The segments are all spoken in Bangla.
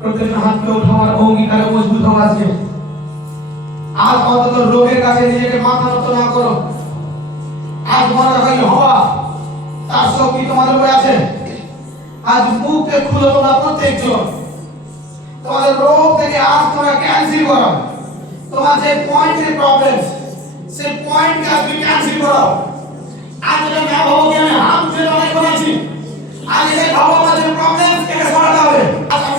প্রত্যেকটা হাতকে উঠাবার অঙ্গীকারে মজবুত আছে। আজ অন্তত রোগের কাছে নিজেকে মাথা নত না করো। আজ মনে হয় হওয়া, তার শক্তি তোমাদের উপরে আছে। আজ মুখকে খুলে তোমরা প্রত্যেকজন। তোমাদের রোগ থেকে আজ তোমরা ক্যান্সেল করো। তোমার যে পয়েন্টের প্রবলেম সেই পয়েন্টকে আজকে ক্যান্সেল করো। আজ এটা না ভাবো কি আমি? হাত উঠে লড়াই করেছি আজ এটা ভাবো আমার প্রবলেম থেকে সরাতে হবে। আজ আমি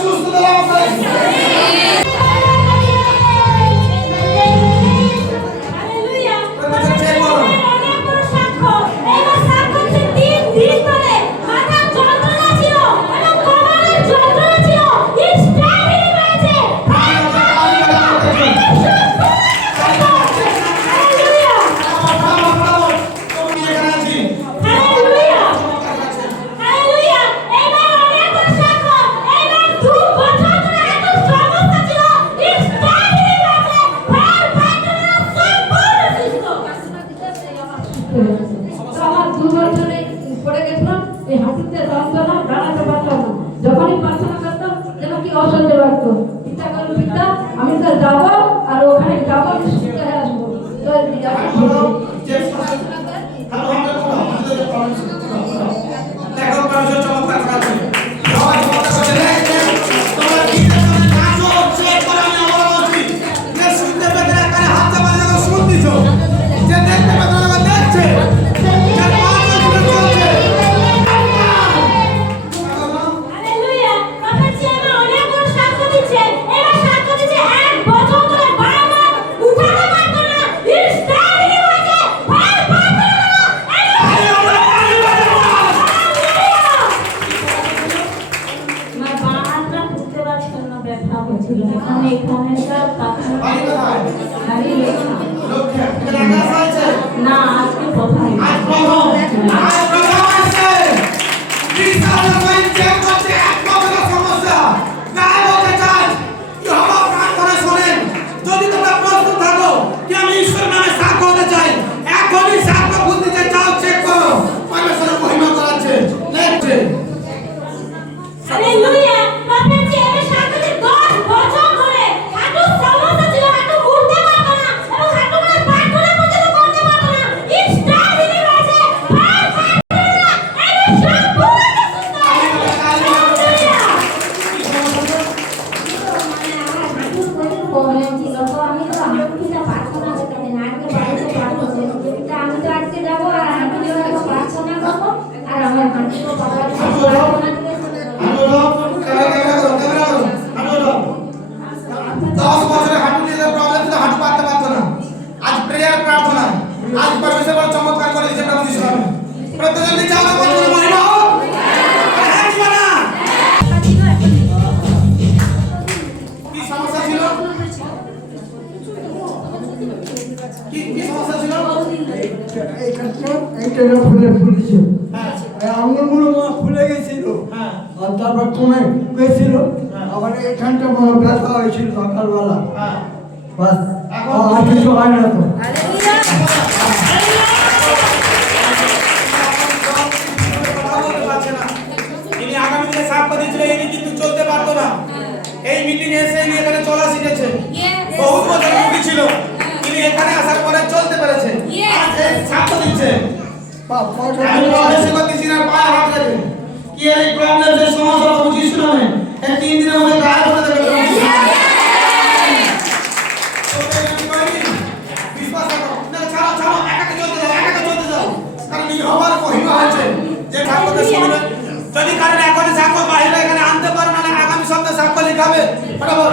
সুস্থ আমার দু বছরে পড়ে গেছিলাম এই হাঁটুতে যন্ত্রণা দাঁড়াতে পারতাম যখনই প্রার্থনা করতাম যেন কি অসহ্য লাগতো ইচ্ছা করল পিতা আমি তো যাব আর ওখানে যাব সুস্থ হয়ে আসব দশ বছরে হাঁটু নিয়ে প্রবলেম ছিল হাঁটু পাততে পারতো না আজ প্রেয়ার প্রার্থনা আজ পরমেশ্বর বড় চমৎকার করে দিয়েছে প্রভু যিশু নামে চাও মহিমা কি না কি সমস্যা ছিল কি কি সমস্যা ছিল এইটা আঙুলগুলো মা খুলে গেছিল। হ্যাঁ। আর তারপর কমে গেছিল হ্যাঁ। আবার এখানটা ব্যথা হয়েছিল সকালবেলা। হ্যাঁ। বাস আর কিছু হয় না তো। বাপ পাঁচ সেবা দিছি না পায়ে হাত রাখেন কি আর এই প্রবলেম যে সমস্যা বুঝিস না মানে? এই তিন দিনের মধ্যে গায়ে করে। দেবে যদি কারণে এখন সাক্ষ্য বাহিরে এখানে আনতে পারে না আগামী সপ্তাহে সাক্ষ্য লিখাবে। ফটাফট